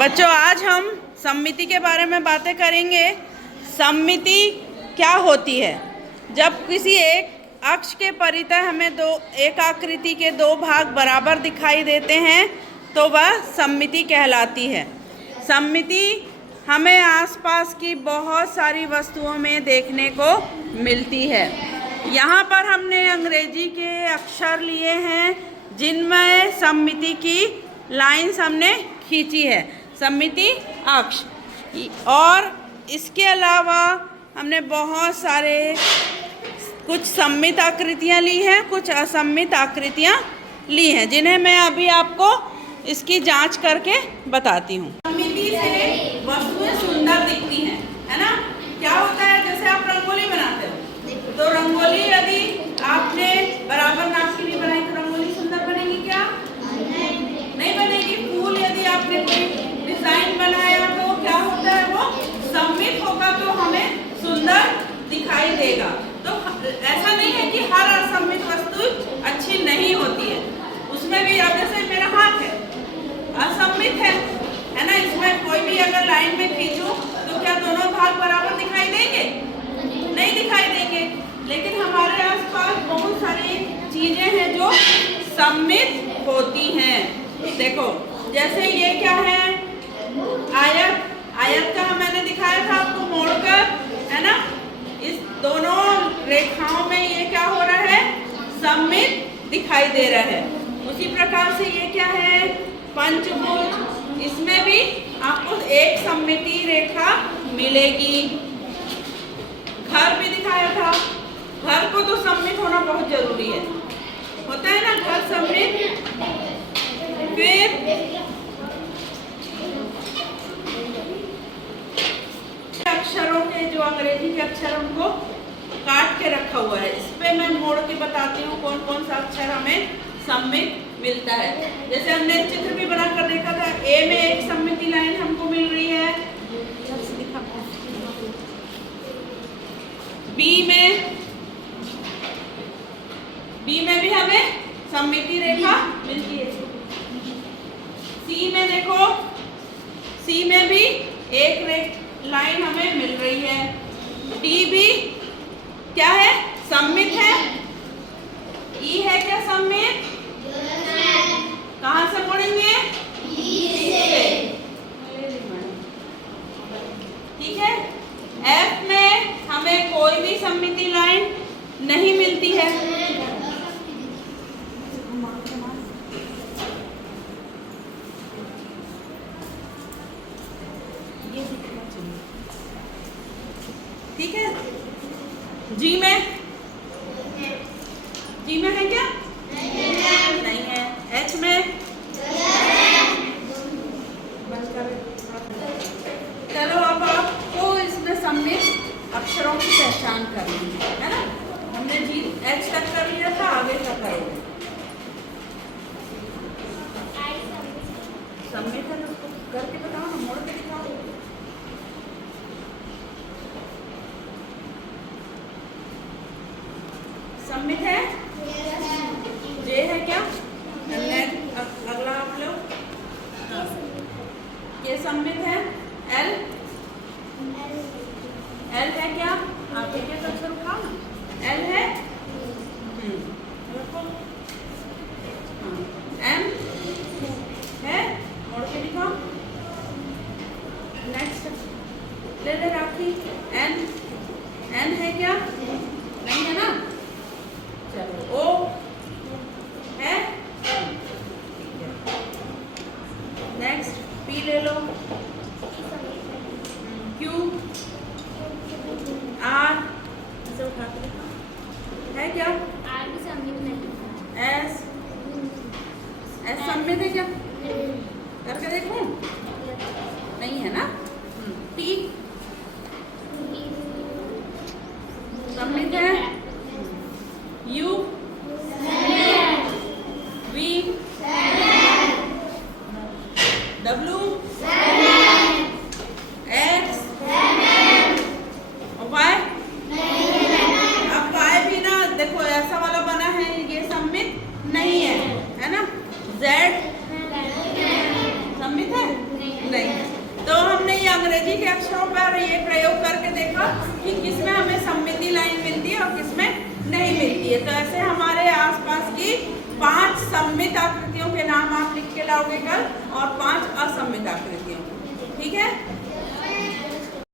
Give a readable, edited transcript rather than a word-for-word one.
बच्चों, आज हम सममिति के बारे में बातें करेंगे। सममिति क्या होती है? जब किसी एक अक्ष के परितः हमें एक आकृति के दो भाग बराबर दिखाई देते हैं तो वह सममिति कहलाती है। सममिति हमें आसपास की बहुत सारी वस्तुओं में देखने को मिलती है। यहाँ पर हमने अंग्रेजी के अक्षर लिए हैं जिनमें सममिति की लाइंस हमने खींची है, सममिति अक्ष। और इसके अलावा हमने बहुत सारे कुछ सममित आकृतियाँ ली हैं, कुछ असममित आकृतियाँ ली हैं, जिन्हें मैं अभी आपको इसकी जांच करके बताती हूँ। सममिति से वस्तुएं सुंदर दिखती हैं, है ना? क्या होता है, जैसे आप रंगोली बनाते हो तो रंगोली यदि आपने बराबर नाप की नहीं बनाई तो रंगोली सुंदर बनेगी क्या? नहीं बनेगी। फूल यदि आपने कोई डिजाइन बनाया तो क्या होता है, वो सममित होगा तो हमें सुंदर दिखाई देगा। तो ऐसा नहीं है कि हर असममित वस्तु अच्छी नहीं होती है, उसमें भी। अब जैसे मेरा हाथ है, असममित है ना? इसमें कोई भी अगर लाइन में खींचूं तो क्या दोनों भाग बराबर दिखाई देंगे? नहीं दिखाई देंगे। लेकिन हमारे आसपास बहुत सारी चीजें हैं जो सममित होती हैं। देखो, जैसे ये क्या है, आयत। आयत का मैंने दिखाया था आपको मोड़कर, है ना? इस दोनों रेखाओं में ये क्या हो रहा है, सममित दिखाई दे रहा है। उसी प्रकार से ये क्या है, पंचभुज। इसमें भी आपको एक सममिति रेखा मिलेगी। घर भी दिखाया था। घर को तो सममित होना बहुत जरूरी है, होता है ना, घर सममित। फिर अक्षरों के जो अंग्रेजी के अक्षर उनको काट के रखा हुआ है, इस पे मैं मोड़ के बताती हूँ कौन कौन सा अक्षर हमें सममित मिलता है। जैसे हमने चित्र भी बनाकर देखा था, ए में एक सममिति लाइन हमको मिल रही है, बी में भी हमें सममिति रेखा मिलती है। सी में देखो, सी में भी एक लाइन हमें मिल रही है। डी भी क्या है, सममित है। ई है क्या सममित? कहाँ से मोड़ेंगे? ठीक है। एफ में हमें कोई भी सममिति लाइन नहीं मिलती है। ठीक है। जी में है क्या? नहीं है। एच में, चलो अब आपको इसमें सममित अक्षरों की पहचान करनी है ना? हमने जी एच तक कर लिया था, आगे तक करोगे। सममित है तो उसको करके बताओ ना, मोड़ के दिखाओ। सममित है। जे है क्या? अगला आप लोग, ये सममित है। एल है क्या? आप एक एक अक्षर उठाओ ना। एल है। एम है, मोड़ के दिखाओ। नेक्स्ट ले राखी। एन है क्या? नहीं है ना? चलो, ओ है। नेक्स्ट पी ले लो। क्यू, आर ऐसे उठा के देखो, है क्या? आर भी सममित नहीं। एस सममित है क्या? करके देखो, नहीं है ना? टी सममित है। U, V, W, X, Y. अब वाई भी ना, देखो ऐसा वाला बना है, ये सममित नहीं है, है ना? जेड सममित है? नहीं। अंग्रेजी के अक्षरों पर ये प्रयोग करके देखा कि किसमें हमें सममिति लाइन मिलती है और किसमें नहीं मिलती है। तो ऐसे हमारे आसपास की 5 सममित आकृतियों के नाम आप लिख के लाओगे कल और 5 असममित आकृतियों, ठीक है।